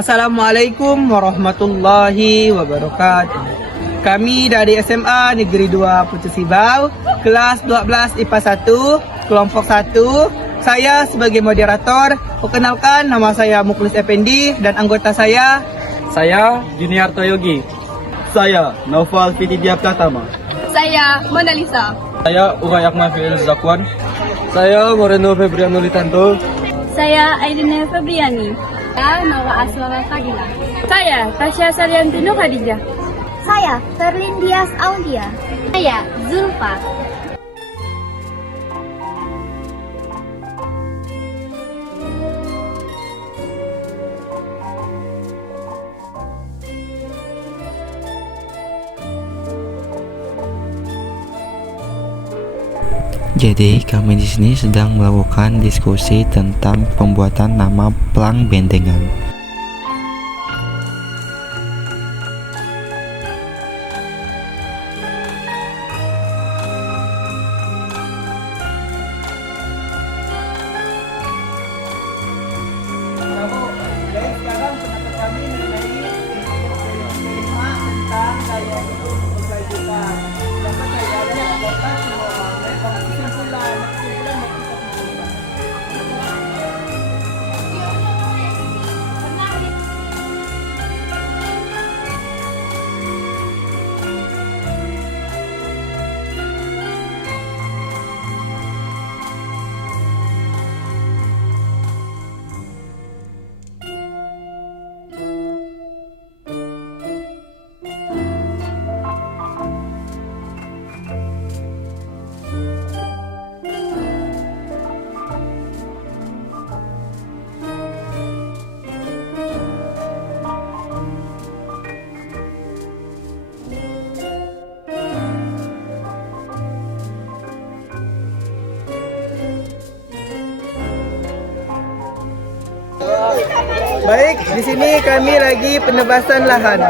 Assalamualaikum warahmatullahi wabarakatuh. Kami dari SMA Negeri 2 Putus Ibau, kelas 12 IPA 1, kelompok 1. Saya sebagai moderator, perkenalkan nama saya Muklis Effendi dan anggota saya Juniarto Yogi. Saya Naufal Fitidia Pratama. Saya Mona Lisa. Saya Uray Akmafiel Zakwan. Saya Moreno Febriano Litanto. Saya Aidina Febriani. Saya Nawa Aswara Fadila. Saya Tasya Saliantino Khadijah. Saya Ferlin Dias Aulia. Saya Zulfa. Jadi kami di sini sedang melakukan diskusi tentang pembuatan nama plang bentengan. Jadi sekarang pendapat kami mengenai tema tentang gaya hidup berkelanjutan. Dapat saya ada anggota semua kesimpulan Baik, di sini kami lagi penebasan lahan.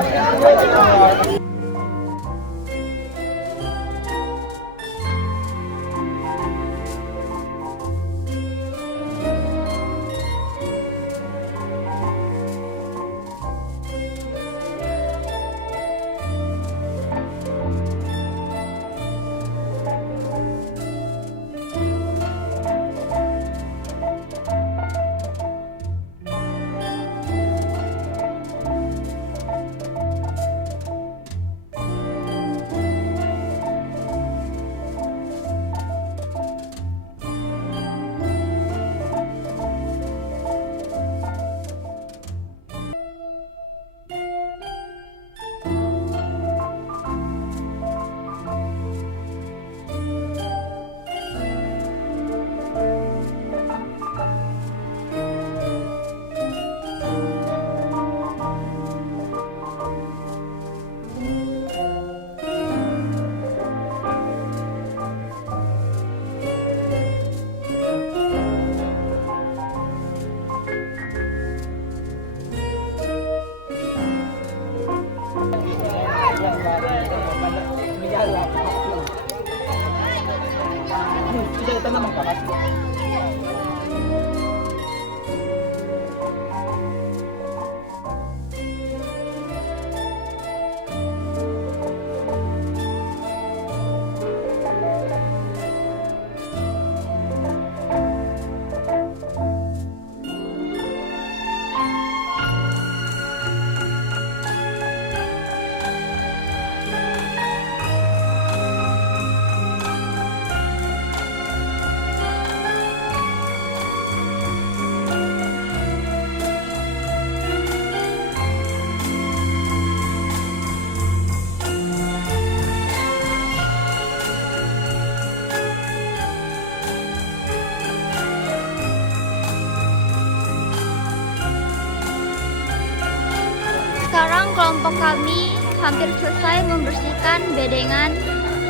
Sekarang kelompok kami hampir selesai membersihkan bedengan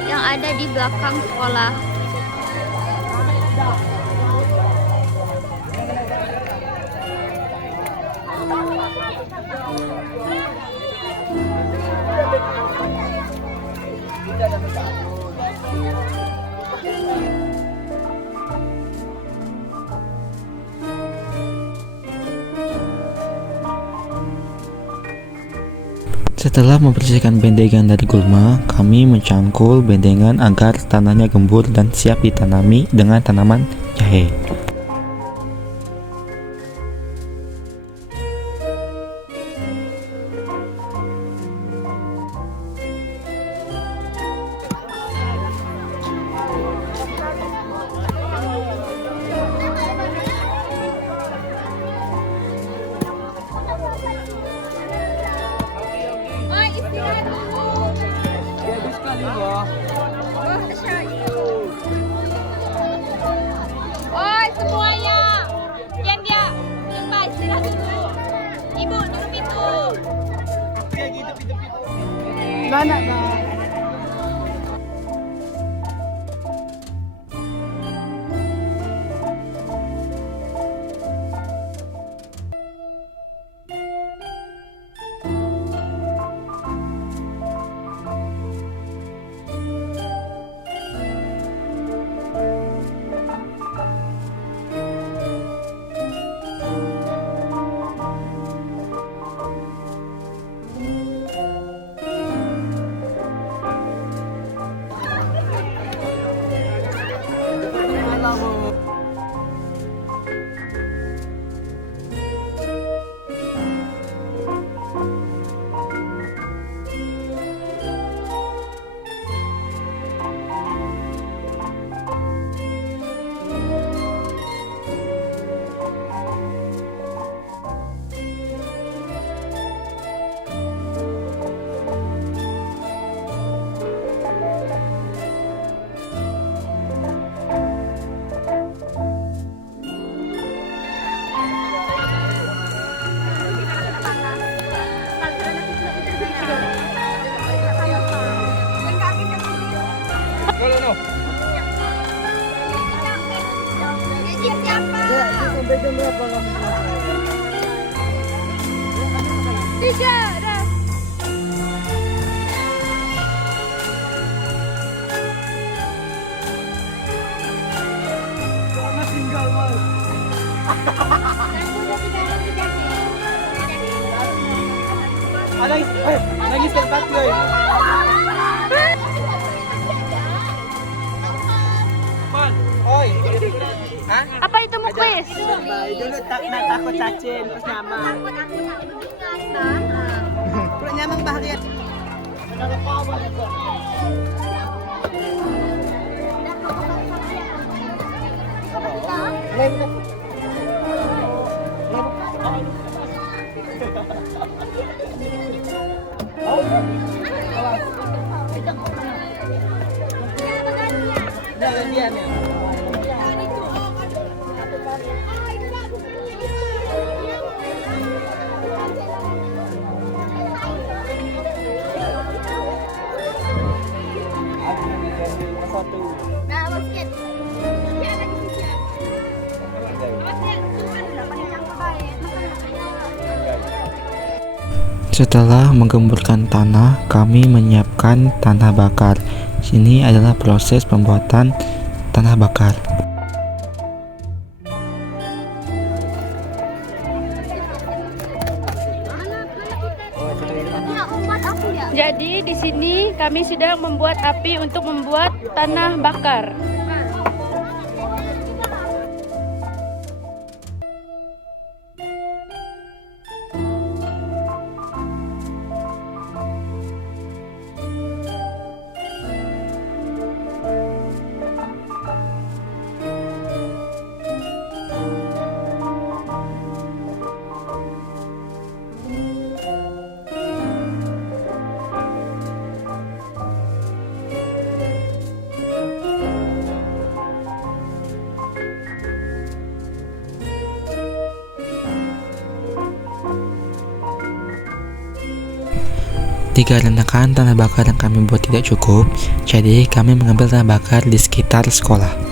yang ada di belakang sekolah. Setelah membersihkan bendengan dari gulma, kami mencangkul bendengan agar tanahnya gembur dan siap ditanami dengan tanaman jahe. Oi semuanya, diam dia, cepat istirahat dulu. Ibu tutup pintu. Tiga, dah. Nangis tempat gue. Oi. Hah? Apa itu muklis? Dulu takut cacing terus nyamang. Kalau nyamang bahagia. Gantian ya. Setelah menggemburkan tanah, kami menyiapkan tanah bakar. Sini adalah proses pembuatan tanah bakar. Jadi di sini kami sedang membuat api untuk membuat tanah bakar. Dikarenakan tanah bakar yang kami buat tidak cukup, jadi kami mengambil tanah bakar di sekitar sekolah.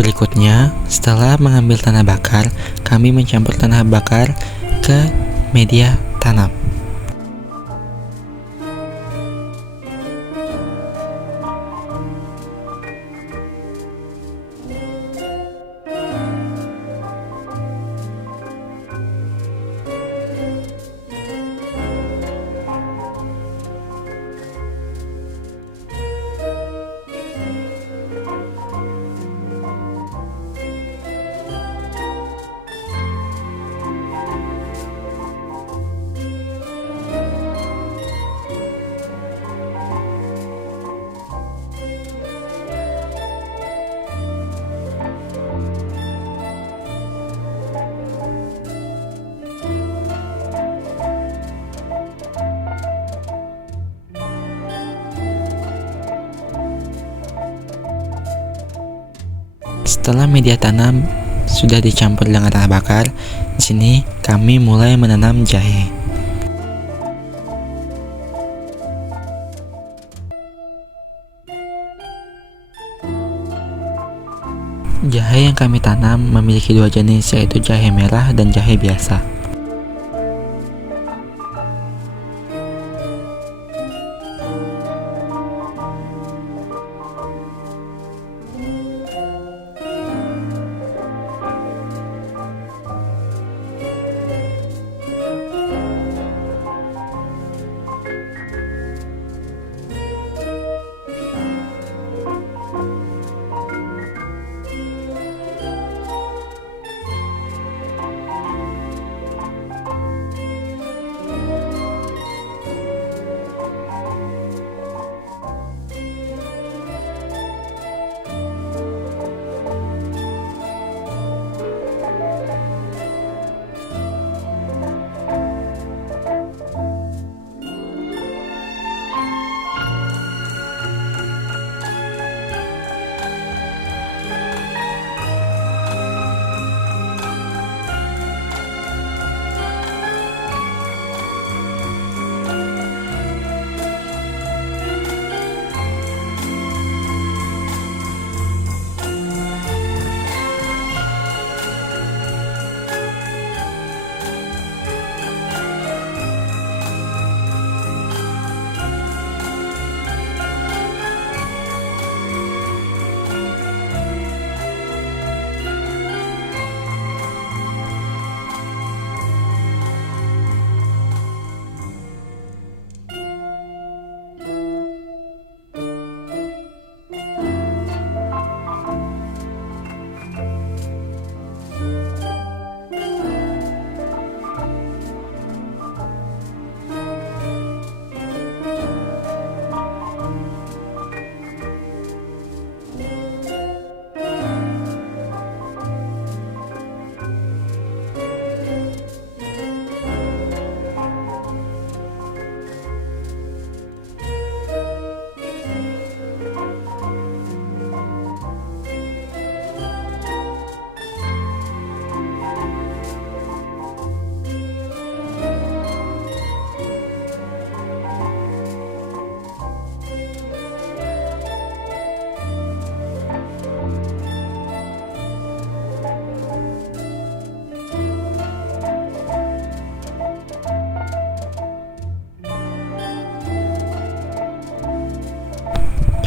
Berikutnya, setelah mengambil tanah bakar, kami mencampur tanah bakar ke media tanam. Setelah media tanam sudah dicampur dengan tanah bakar, di sini kami mulai menanam jahe. Jahe yang kami tanam memiliki dua jenis, yaitu jahe merah dan jahe biasa.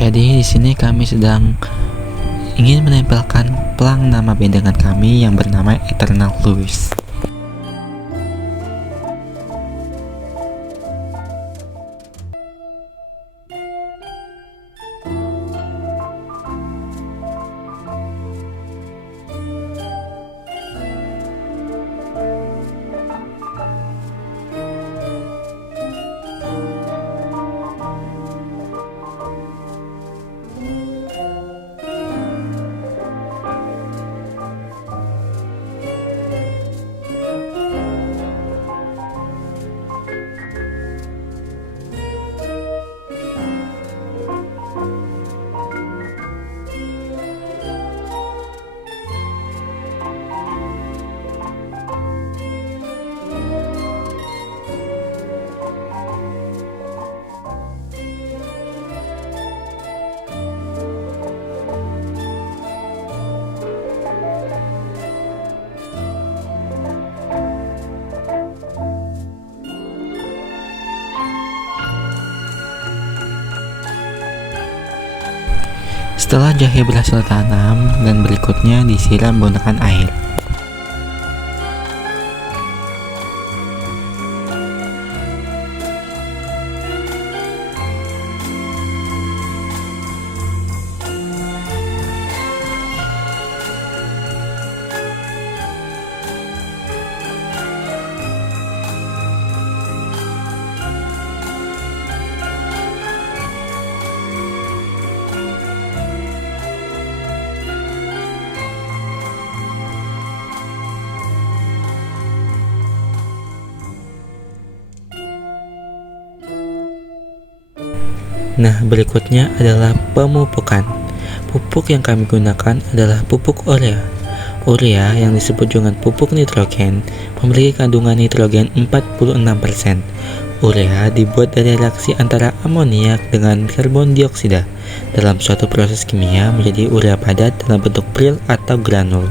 Jadi di sini kami sedang ingin menempelkan pelang nama bendengan kami yang bernama Eternal Louis. Setelah jahe berhasil tanam dan berikutnya disiram menggunakan air. Nah, berikutnya adalah pemupukan. Pupuk yang kami gunakan adalah pupuk urea. Urea yang disebut dengan pupuk nitrogen memiliki kandungan nitrogen 46%. Urea dibuat dari reaksi antara amoniak dengan karbon dioksida dalam suatu proses kimia menjadi urea padat dalam bentuk pril atau granul.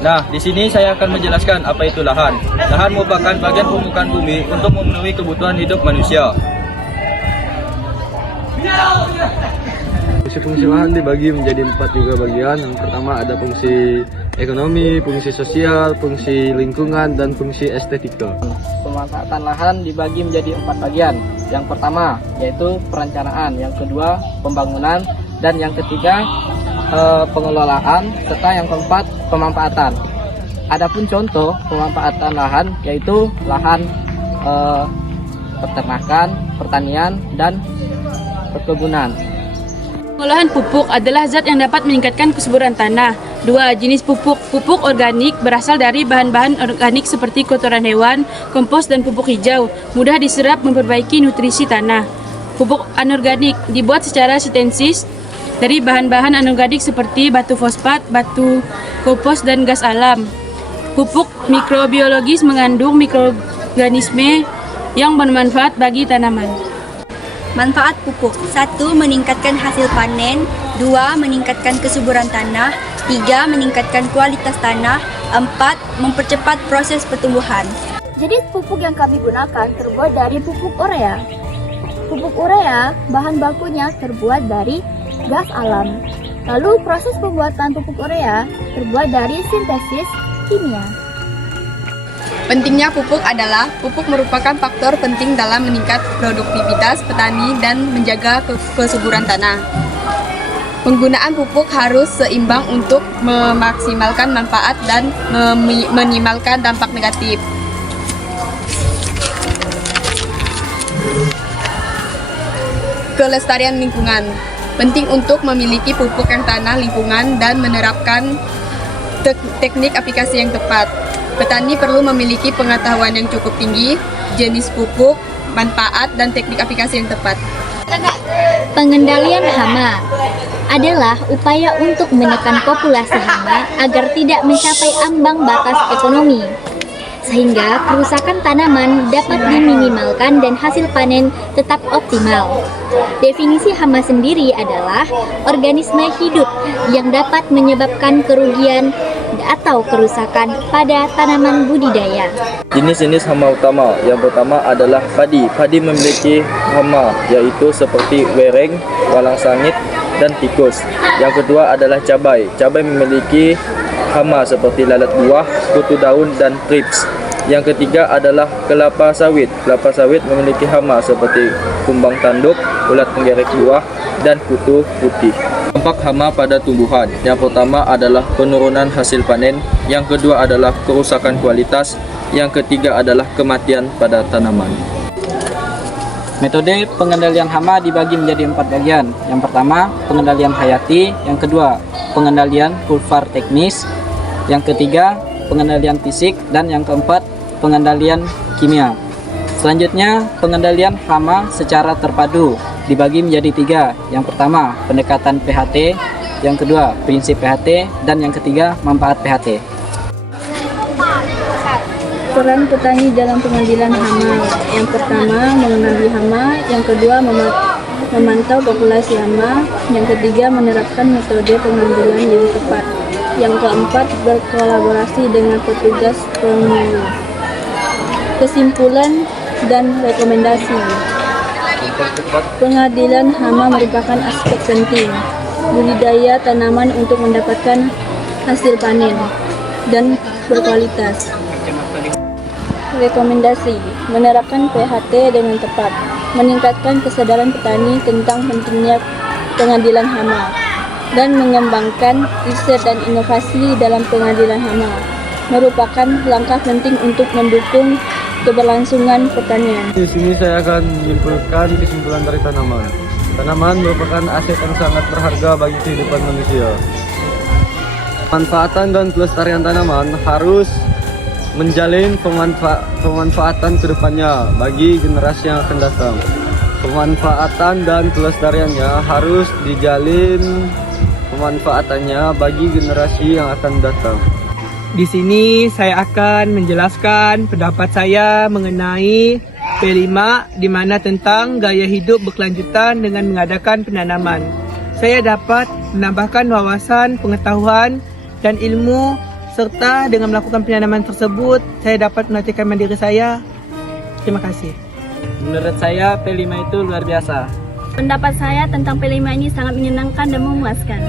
Nah, di sini saya akan menjelaskan apa itu lahan. Lahan merupakan bagian permukaan bumi untuk memenuhi kebutuhan hidup manusia. Fungsi lahan dibagi menjadi 4 juga bagian. Yang pertama ada fungsi ekonomi, fungsi sosial, fungsi lingkungan, dan fungsi estetika. Pemanfaatan lahan dibagi menjadi 4 bagian. Yang pertama yaitu perencanaan, yang kedua pembangunan, dan yang ketiga pengelolaan, serta yang keempat pemanfaatan. Adapun contoh pemanfaatan lahan yaitu lahan peternakan, pertanian, dan perkebunan. Pengolahan pupuk adalah zat yang dapat meningkatkan kesuburan tanah. 2. Jenis pupuk. Pupuk organik berasal dari bahan-bahan organik seperti kotoran hewan, kompos, dan pupuk hijau. Mudah diserap, memperbaiki nutrisi tanah. Pupuk anorganik dibuat secara sintesis dari bahan-bahan anorganik seperti batu fosfat, batu kompos, dan gas alam. Pupuk mikrobiologis mengandung mikroorganisme yang bermanfaat bagi tanaman. Manfaat pupuk: 1. Meningkatkan hasil panen. 2. Meningkatkan kesuburan tanah. 3. Meningkatkan kualitas tanah. 4. Mempercepat proses pertumbuhan. Jenis pupuk yang kami gunakan terbuat dari pupuk urea. Pupuk urea, bahan bakunya terbuat dari gas alam. Lalu proses pembuatan pupuk urea terbuat dari sintesis kimia. Pentingnya pupuk adalah pupuk merupakan faktor penting dalam meningkat produktivitas petani dan menjaga kesuburan tanah. Penggunaan pupuk harus seimbang untuk memaksimalkan manfaat dan meminimalkan dampak negatif. Kelestarian lingkungan. Penting untuk memiliki pupuk yang tanah lingkungan dan menerapkan teknik aplikasi yang tepat. Petani perlu memiliki pengetahuan yang cukup tinggi, jenis pupuk, manfaat, dan teknik aplikasi yang tepat. Pengendalian hama adalah upaya untuk menekan populasi hama agar tidak mencapai ambang batas ekonomi, sehingga kerusakan tanaman dapat diminimalkan dan hasil panen tetap optimal. Definisi hama sendiri adalah organisme hidup yang dapat menyebabkan kerugian atau kerusakan pada tanaman budidaya. Jenis-jenis hama utama. Yang pertama adalah padi. Padi memiliki hama yaitu seperti wereng, walang sangit, dan tikus. Yang kedua adalah cabai. Cabai memiliki hama seperti lalat buah, kutu daun, dan trips. Yang ketiga adalah kelapa sawit. Kelapa sawit memiliki hama seperti kumbang tanduk, ulat penggerek buah, dan kutu putih. Dampak hama pada tumbuhan. Yang pertama adalah penurunan hasil panen. Yang kedua adalah kerusakan kualitas. Yang ketiga adalah kematian pada tanaman. Metode pengendalian hama dibagi menjadi 4 bagian. Yang pertama, pengendalian hayati. Yang kedua, pengendalian kulvar teknis. Yang ketiga, pengendalian fisik. Dan yang keempat, pengendalian kimia. Selanjutnya, pengendalian hama secara terpadu dibagi menjadi 3. Yang pertama, pendekatan PHT. Yang kedua, prinsip PHT. Dan yang ketiga, manfaat PHT. Peran petani dalam pengambilan hama. Yang pertama, mengenali hama. Yang kedua, memantau populasi hama. Yang ketiga, menerapkan metode pengambilan yang tepat. Yang keempat, berkolaborasi dengan petugas pemilu. Kesimpulan dan rekomendasi. Pengadilan hama merupakan aspek penting budidaya tanaman untuk mendapatkan hasil panen dan berkualitas. Rekomendasi: menerapkan PHT dengan tepat, meningkatkan kesadaran petani tentang pentingnya pengadilan hama, dan mengembangkan riset dan inovasi dalam pengadilan hama merupakan langkah penting untuk mendukung keberlangsungan pertanian. Di sini saya akan menyimpulkan kesimpulan dari tanaman. Tanaman merupakan aset yang sangat berharga bagi kehidupan manusia. Manfaatan dan pelestarian tanaman harus menjalin pemanfaatan ke depannya bagi generasi yang akan datang. Pemanfaatan dan pelestariannya harus dijalin pemanfaatannya bagi generasi yang akan datang. Di sini saya akan menjelaskan pendapat saya mengenai P5 di mana tentang gaya hidup berkelanjutan dengan mengadakan penanaman. Saya dapat menambahkan wawasan, pengetahuan dan ilmu serta dengan melakukan penanaman tersebut saya dapat melatihkan mandiri saya. Terima kasih. Menurut saya P5 itu luar biasa. Pendapat saya tentang P5 ini sangat menyenangkan dan memuaskan.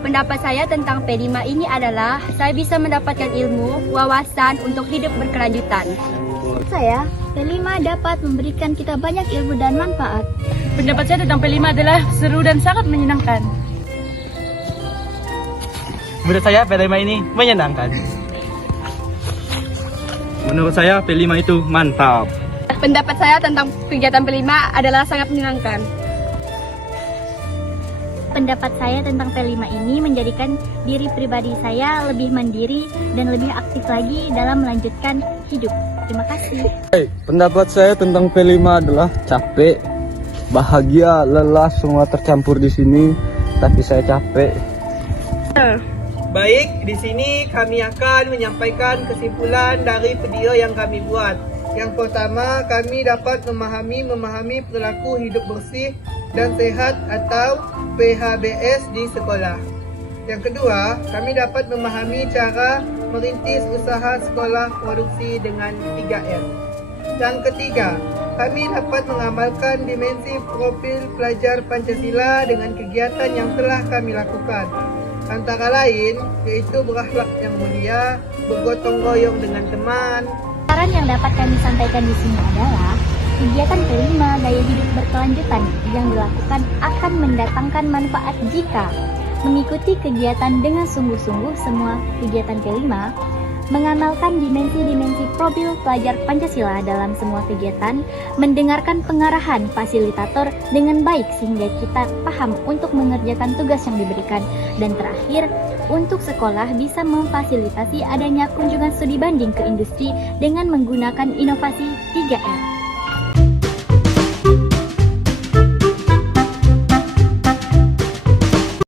Pendapat saya tentang P5 ini adalah saya bisa mendapatkan ilmu, wawasan untuk hidup berkelanjutan. Saya, P5 dapat memberikan kita banyak ilmu dan manfaat. Pendapat saya tentang P5 adalah seru dan sangat menyenangkan. Menurut saya P5 ini menyenangkan. Menurut saya P5 itu mantap. Pendapat saya tentang kegiatan P5 adalah sangat menyenangkan. Pendapat saya tentang P5 ini menjadikan diri pribadi saya lebih mandiri dan lebih aktif lagi dalam melanjutkan hidup. Terima kasih. Pendapat saya tentang P5 adalah capek, bahagia, lelah, semua tercampur di sini. Tapi saya capek. Baik, di sini kami akan menyampaikan kesimpulan dari video yang kami buat. Yang pertama, kami dapat memahami perilaku hidup bersih dan sehat atau PHBS di sekolah. Yang kedua, kami dapat memahami cara merintis usaha sekolah produksi dengan 3M. Yang ketiga, kami dapat mengamalkan dimensi profil pelajar Pancasila dengan kegiatan yang telah kami lakukan. Antara lain, yaitu berakhlak yang mulia, bergotong royong dengan teman. Saran yang dapat kami sampaikan di sini adalah kegiatan P5 gaya hidup berkelanjutan yang dilakukan akan mendatangkan manfaat jika mengikuti kegiatan dengan sungguh-sungguh semua kegiatan P5, mengamalkan dimensi-dimensi profil pelajar Pancasila dalam semua kegiatan, mendengarkan pengarahan fasilitator dengan baik sehingga kita paham untuk mengerjakan tugas yang diberikan, dan terakhir, untuk sekolah bisa memfasilitasi adanya kunjungan studi banding ke industri dengan menggunakan inovasi 3R.